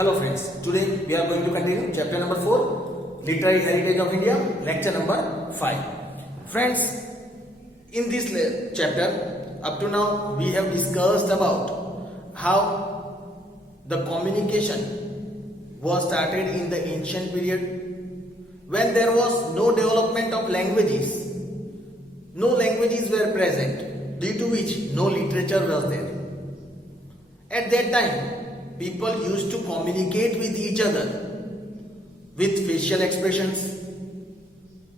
Hello friends, today we are going to continue chapter number 4, Literary Heritage of India, lecture number 5. Friends, in this chapter, up to now we have discussed about how the communication was started in the ancient period when there was no development of languages. No languages were present, due to which no literature was there. At that time, people used to communicate with each other with facial expressions,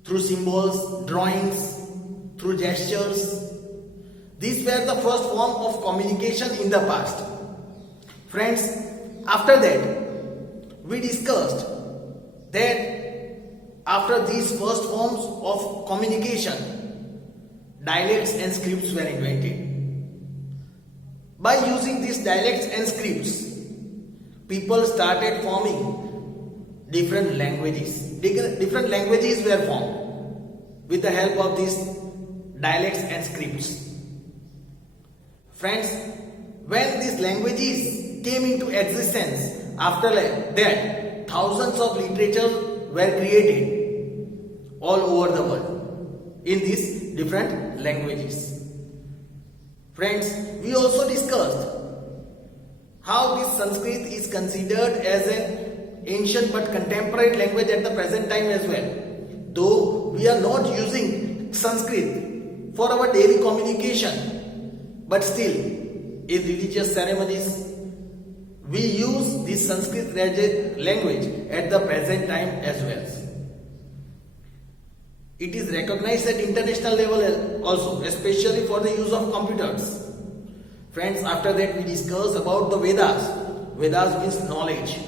through symbols, drawings, through gestures. These were the first form of communication in the past. Friends, after that, we discussed that after these first forms of communication, dialects and scripts were invented. By using these dialects and scripts, people started forming different languages. Different languages were formed with the help of these dialects and scripts. Friends, when these languages came into existence, after that, thousands of literatures were created all over the world in these different languages. Friends, we also discussed how this Sanskrit is considered as an ancient but contemporary language at the present time as well. Though we are not using Sanskrit for our daily communication, but still in religious ceremonies we use this Sanskrit language at the present time as well. It is recognized at international level also, especially for the use of computers. Friends, after that we discussed about the Vedas. Vedas means knowledge.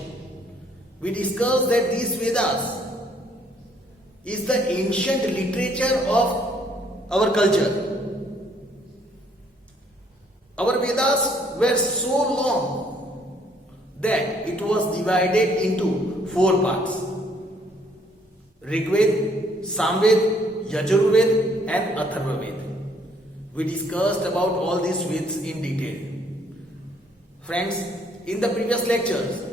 We discussed that these Vedas is the ancient literature of our culture. Our Vedas were so long that it was divided into 4 parts: Rigved, Samved, Yajurved and Atharvaved. We discussed about all these Veds in detail. Friends, in the previous lectures,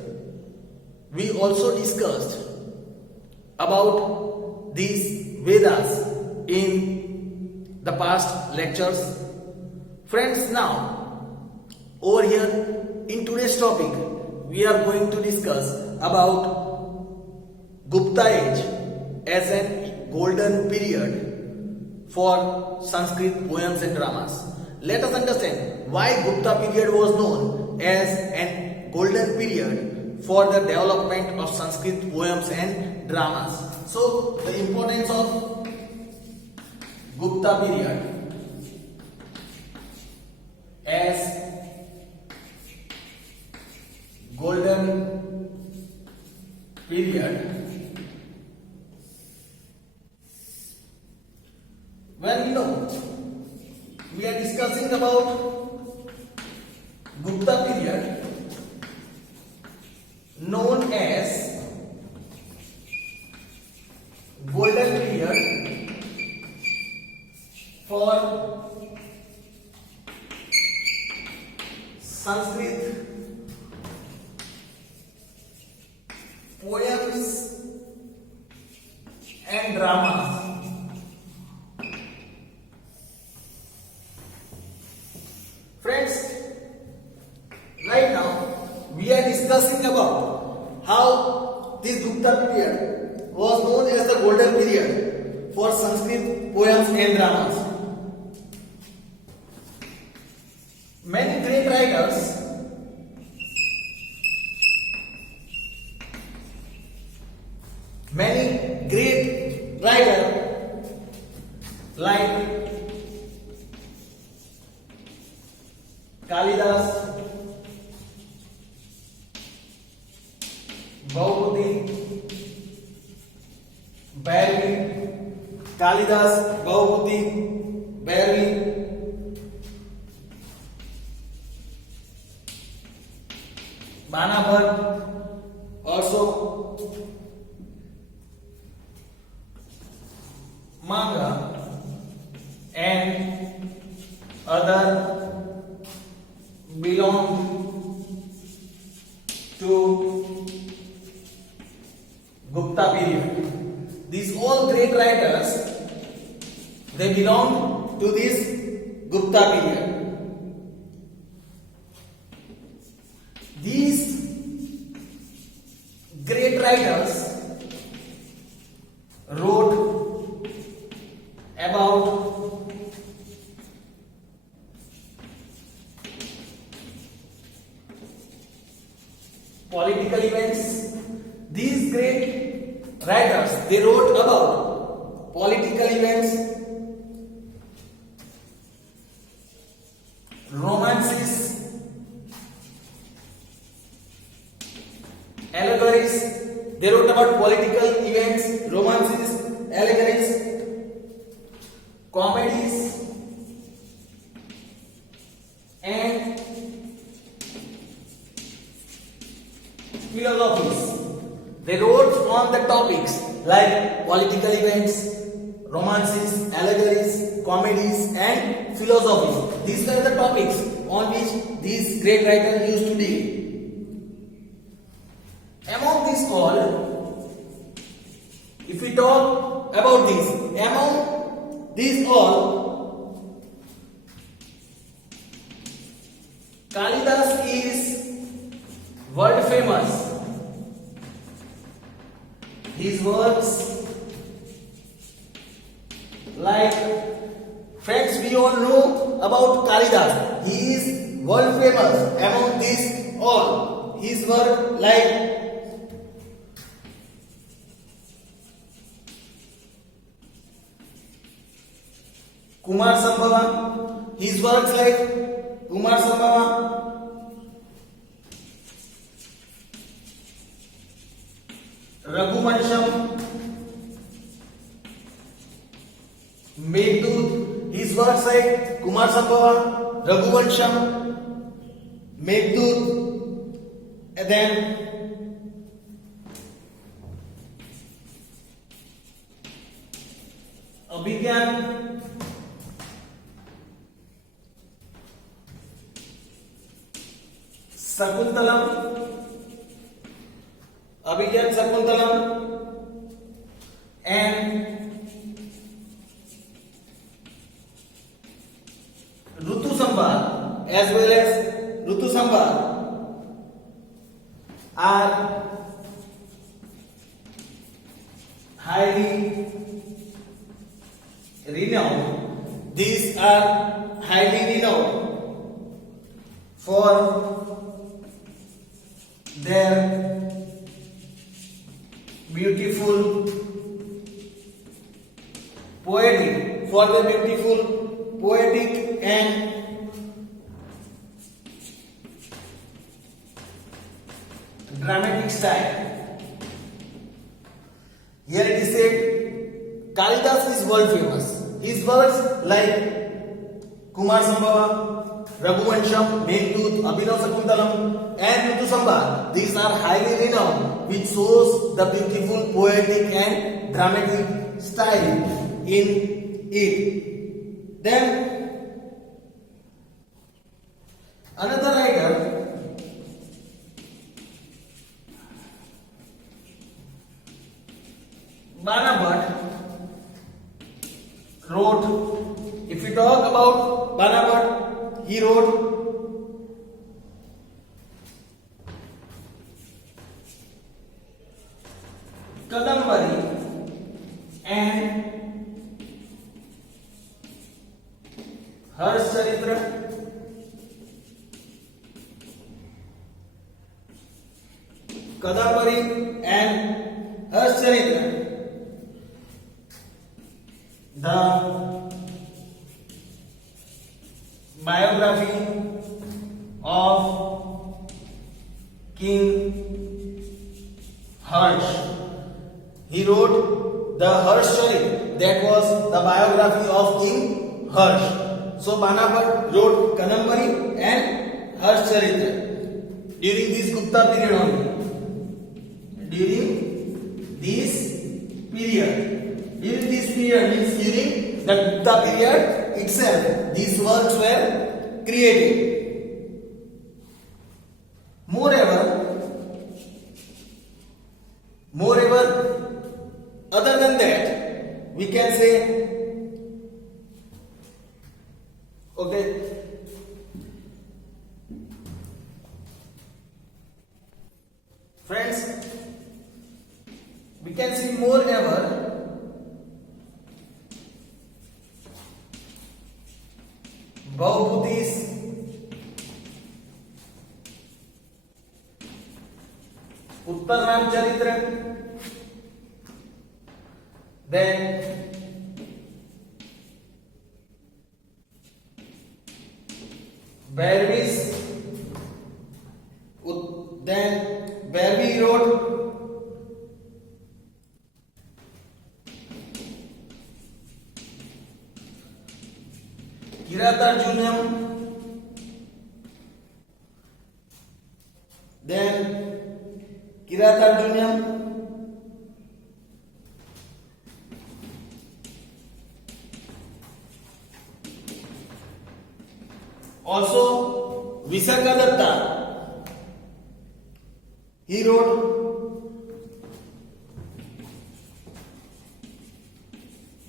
we also discussed about these Vedas in the past lectures. Friends, now, over here in today's topic, we are going to discuss about Gupta Age as a golden period for Sanskrit poems and dramas. Let us understand why Gupta period was known as a golden period for the development of Sanskrit poems and dramas. So, the importance of Gupta period as golden period. Well, we are discussing about Gupta period known as golden period for Sanskrit poems and dramas. Friends, right now we are discussing about how this Gupta period was known as the golden period for Sanskrit poems and dramas. Many great writers like Kalidas, Bhuvati, Bhairavi, Kalidas, Bhuvati, Bhairavi, Banabhat, also Manga and other belong to period. These all great writers, they belong to this Gupta period. These great writers wrote about political events. These great writers, they wrote about political events, romances, allegories. They wrote about political events, romances, allegories, comedies, and philosophies. They wrote on the topics like political events, romances, allegories, comedies, and philosophies. These were the topics on which these great writers used to deal. Among these all, if we talk about these, among these all, Kalidas is world famous. His works, like friends, we all know about Kalidas. He is world famous among these all. His work like Kumar Sambhava, his works like Kumar Sambhava, Raghuvansham, Meghdut, his works like Kumar Sambhava, Raghuvansham, Meghdut, and then Abhigyan, Sakuntalam, Abhigyan Sakuntalam, and Rutu Sambar, as well as Rutu Sambar, are highly renowned. These are highly renowned for their beautiful poetic and dramatic style. Here it is said Kalidas is world famous. His works like Kumar Sambhava, Raghuvansham, Meghdut, Abhinav Sakuntalam, and Rutu Sambar, these are highly renowned, which shows the beautiful poetic and dramatic style in it. Then another writer, Bana Bhatt, wrote, if we talk about Bana Bhatt, he wrote Kadambari and Harsh Charitra, Kadambari and Harsh Charitra. The biography of King Harsh. He wrote the Harsh Charit, that was the biography of King Harsh. So Bana Bhatt wrote Kadambari and Harsh Charitra during this Gupta period only. During this period means during the Gupta period itself, these works were created. Moreover, Other than that, we can say, okay, friends, we can see moreover Bhavbhutis, Uttar Ramcharitra, then Bhairavis, then Bhairavi wrote Kiratarjunam, then Kiratarjunam, also Visakadatta, he wrote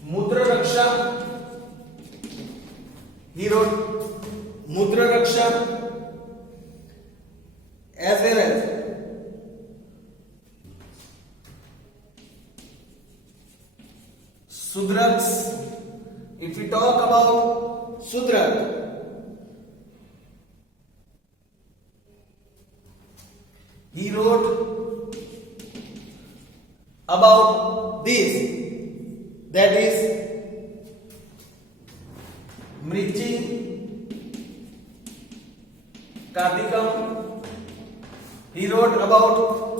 Mudra Raksha, he wrote Mudra Raksha, as well as Sudraks. If we talk about Sudrak, he wrote about this, that is Mrichi Kartikam. He wrote about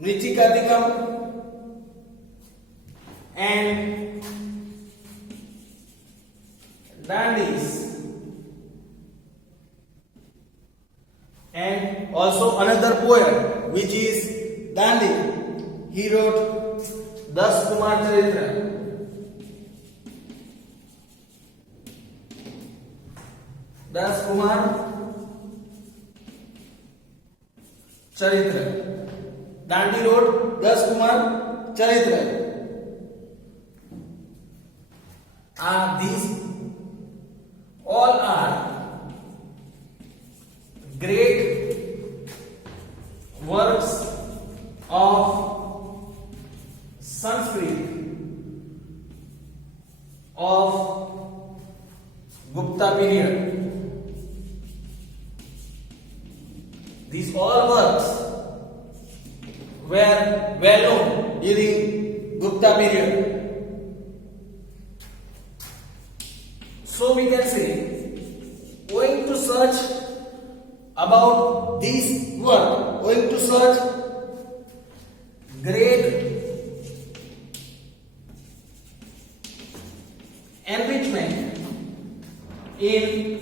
Mrichi Kartikam and Dandis, and also another poet which is Dandi. He wrote Das Kumar Charitra. Das Kumar Charitra. Dandi wrote Das Kumar Charitra. These all are great works of Sanskrit of Gupta period. These all works were well known during Gupta period. So we can say, owing to search about this work, owing to search great enrichment in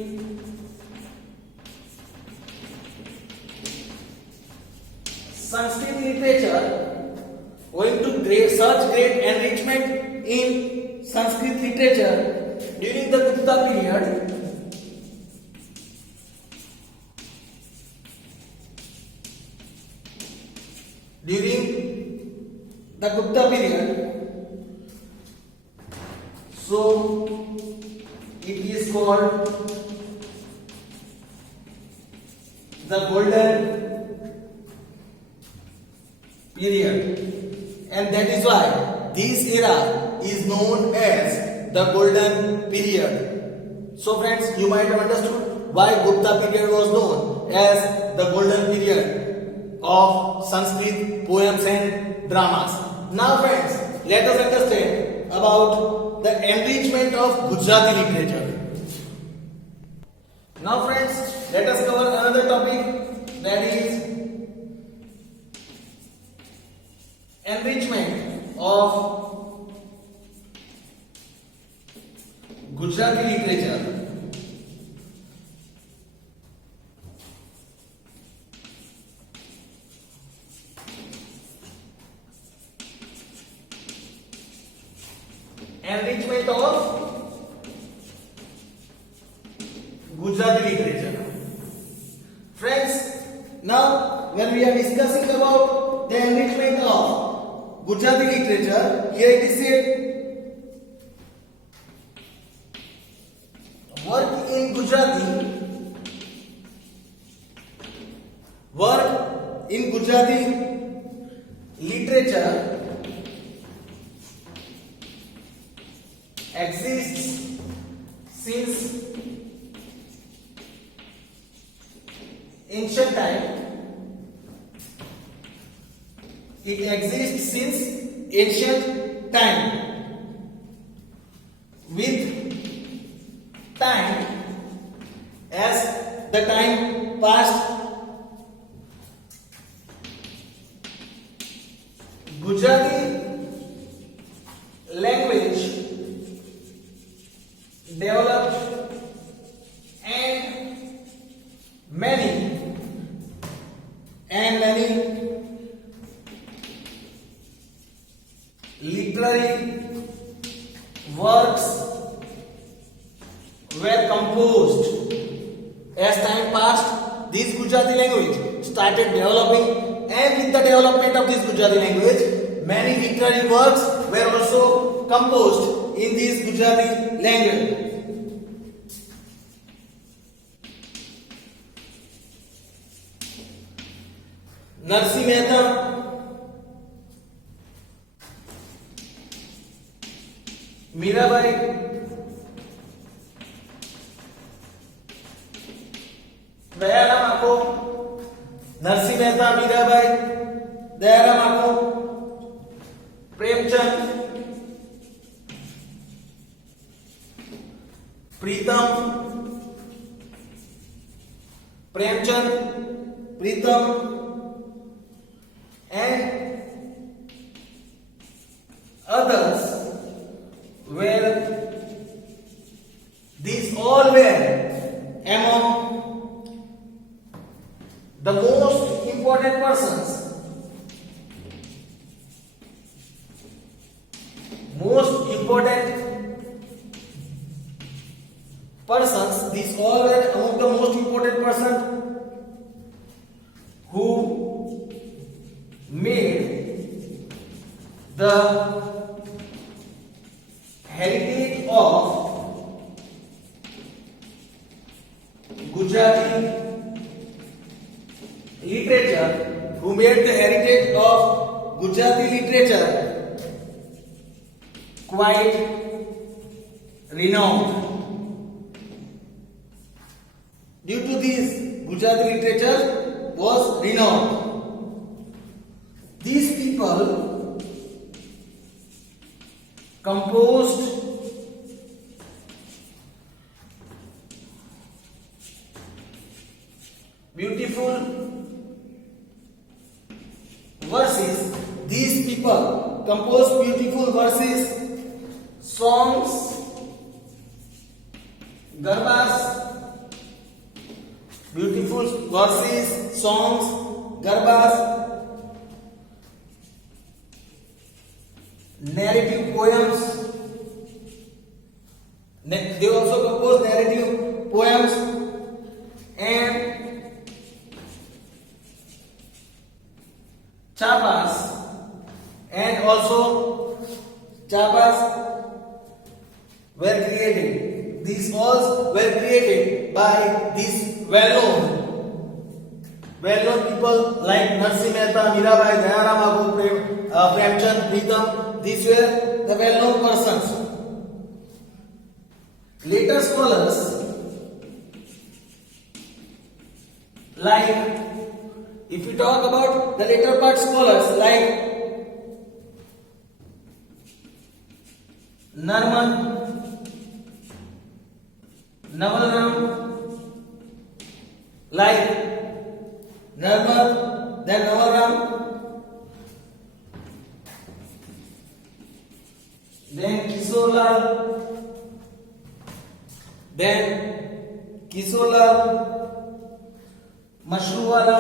Sanskrit literature, owing to such great enrichment in Sanskrit literature during the Gupta period, so it is called the golden period, and that is why this era is known as the golden period. So friends, you might have understood why Gupta period was known as the golden period of Sanskrit poems and dramas. Now friends, let us understand about the enrichment of Gujarati literature. Now friends, let us cover another topic, that is enrichment of Gujarati literature. Enrichment of Gujarati literature. Friends, now when we are discussing about the enrichment of Gujarati literature, here it is said, work in Gujarati literature exists since ancient time. It exists since ancient time. With time, as the time passed, Gujarati language developed and many literary works were composed. As time passed, this Gujarati language started developing, and with the development of this Gujarati language, many literary works were also composed in this Gujarati language. Narsi Mehta, Mirabai, Dayaram Ako, Narsi Mehta, Mirabai, Dayaram Ako, Premchand, Pritam, and others were, these all were among the most important persons. These all were among the most important persons who made the heritage of Gujarati literature, quite renowned. Due to this, Gujarati literature was renowned. These people composed beautiful verses. These people composed beautiful verses, songs, garbas, beautiful verses, songs, garbas, narrative poems. They also composed narrative poems and chapas, and also chapas were created. These all were created by these well-known people like Narsi Mehta, Mirabai, Dayaram Ako, Premchand, Pritam. These were the well-known persons. Later scholars like, if we talk about the later part scholars like Narman, Navalram, like Narmad, then Navalram, then Kisorlal, Mashruwala,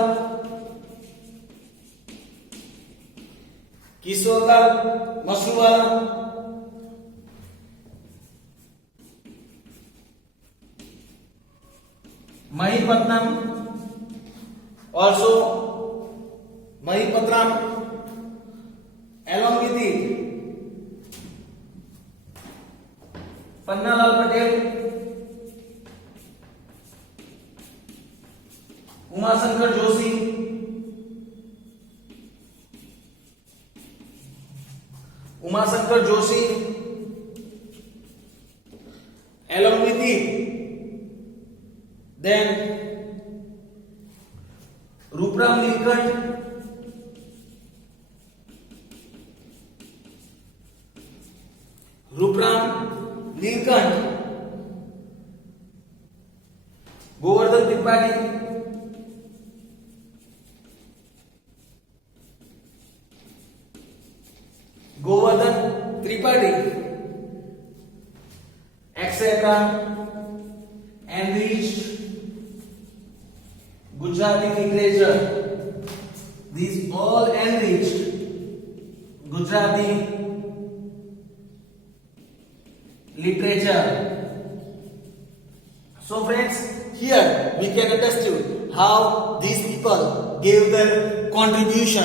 Mahipatnam, also Mahipatram, along with it Pannalal Patel, Umashankar Joshi, along with it then Rupram Nilkant, Govardhan Tripathi, etc. Enriched Gujarati literature. These all enriched Gujarati literature. So friends, here we can understand how these people gave their contribution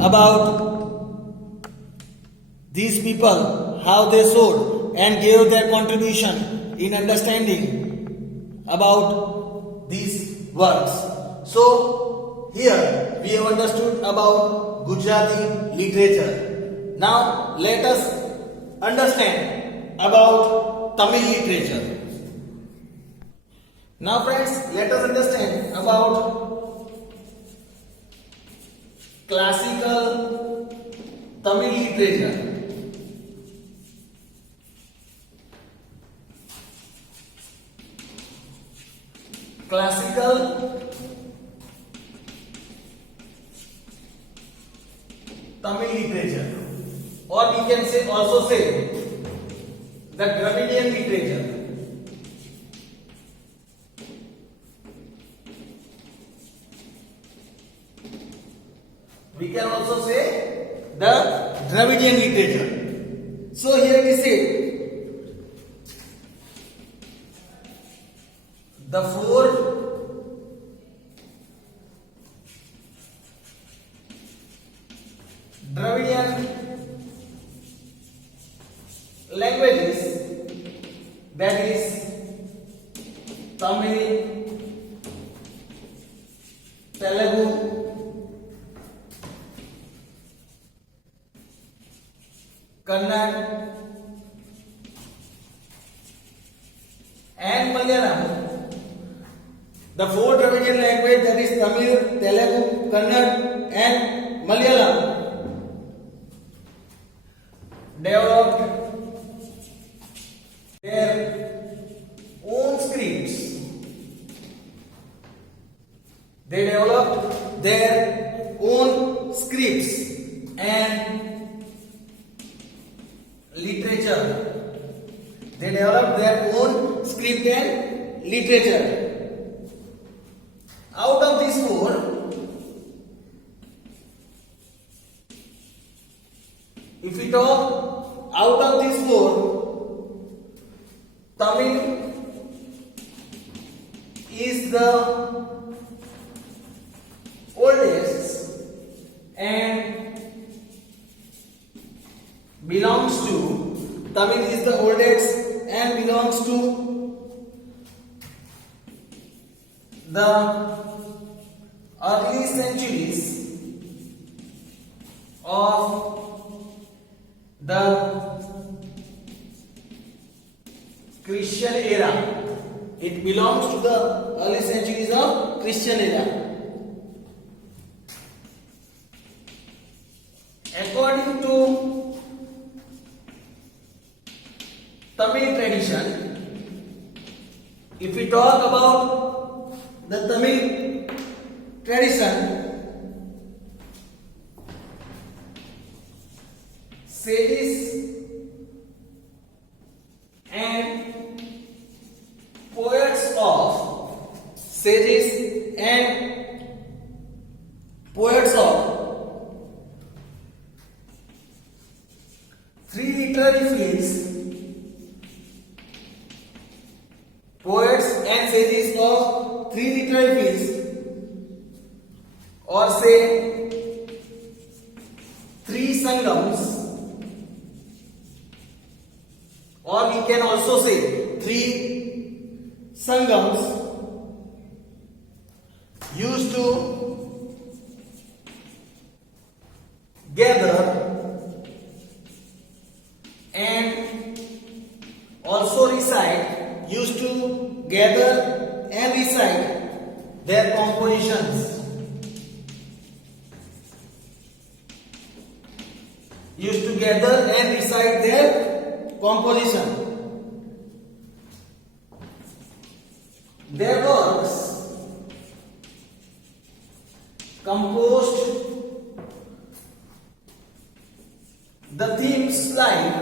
about these people, how they showed and gave their contribution in understanding about these works. So here we have understood about Gujarati literature. Now let us understand about Tamil literature. Now friends, let us understand about classical Tamil literature. Classical Tamil literature, or we can say also say the Dravidian literature. We can also say the Dravidian literature. So here we say the four Dravidian languages, that is Tamil, Telugu, Kannada and Malayalam. The four Dravidian language, that is Tamil, Telugu, Kannada and Malayalam, developed their own scripts. They developed their own scripts and literature. They developed their own script and literature. Out of these four, if we talk out of these four, Tamil is the oldest and belongs to Tamil is the oldest and belongs to the early centuries of the Christian era. It belongs to the early centuries of Christian era. According to Tamil tradition, if we talk about the Tamil tradition, sages and poets of three literary fields, poets and sages of three literary fields, or say three sangams, we can also say three Sangams used to gather and also recite, used to gather and recite their compositions. Used to gather and recite their composition. Their works composed the themes like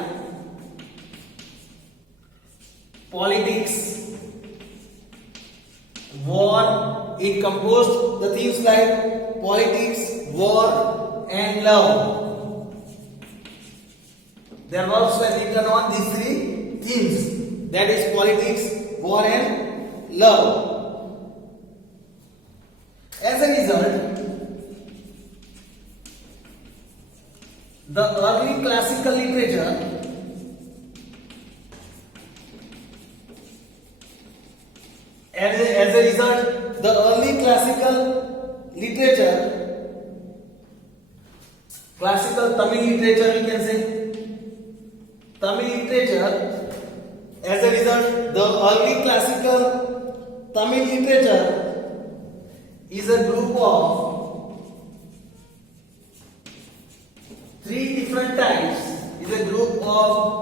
politics, war. It composed the themes like politics, war, and love. Their works were written on these three themes, that is politics, war, and love. As a result, the early classical literature classical Tamil literature, we can say Tamil literature, as a result, the early classical Tamil literature is a group of three different types, is a group of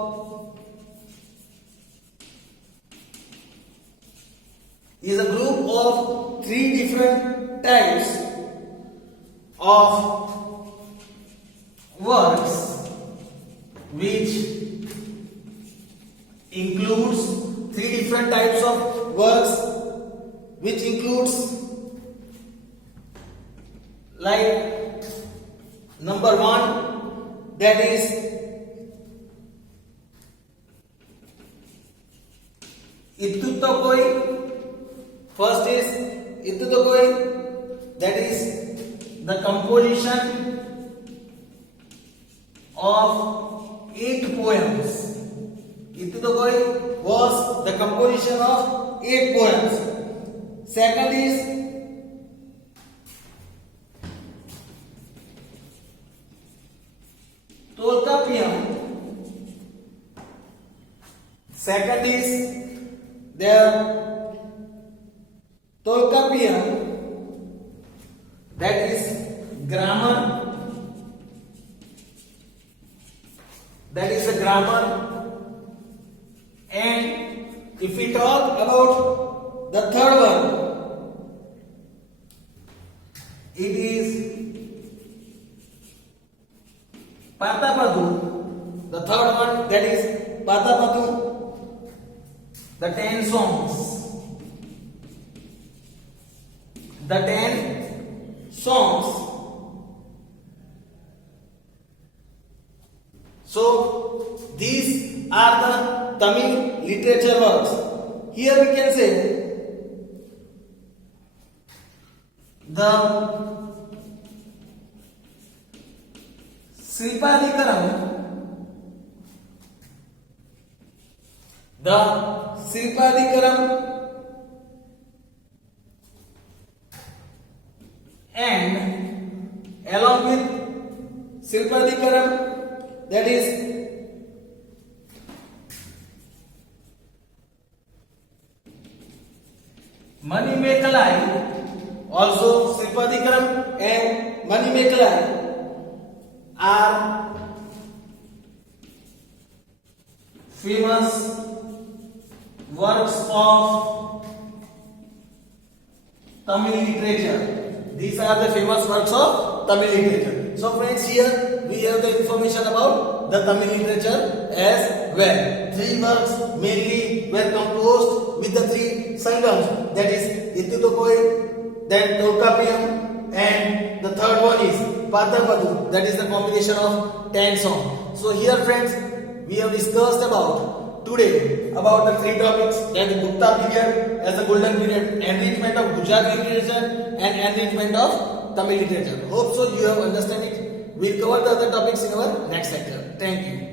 three different types of works, which includes three different types of works, which includes like number one, that is Ittutokoi. First is Ittutokoi, that is the composition of 8 poems. Ittutokoi was the composition of 8 poems. Second is Tolkappiyam. Second is their Tolkappiyam, that is grammar. That is a grammar. And if we talk about the third one, it is Patapadu. The third one, that is Patapadu, the 10 songs. The 10 songs. So these are the Tamil literature works. Here we can say the Siladikaram, and along with Siladikaram, that is Manimekalai, also Siladikaram and Manimekalai are famous works of Tamil literature. These are the famous works of Tamil literature. So friends, here we have the information about the Tamil literature as well. 3 works mainly were composed with the 3 sangams, that is Ittutokoi, then Tolkappiyam, and the third one is Patapadu, that is the combination of 10 songs. So here friends, we have discussed about today about the 3 topics, that is Gupta period as the golden period, enrichment of Gujarati literature and enrichment of Tamil literature. Hope so you have understood it. We'll cover the other topics in our next lecture. Thank you.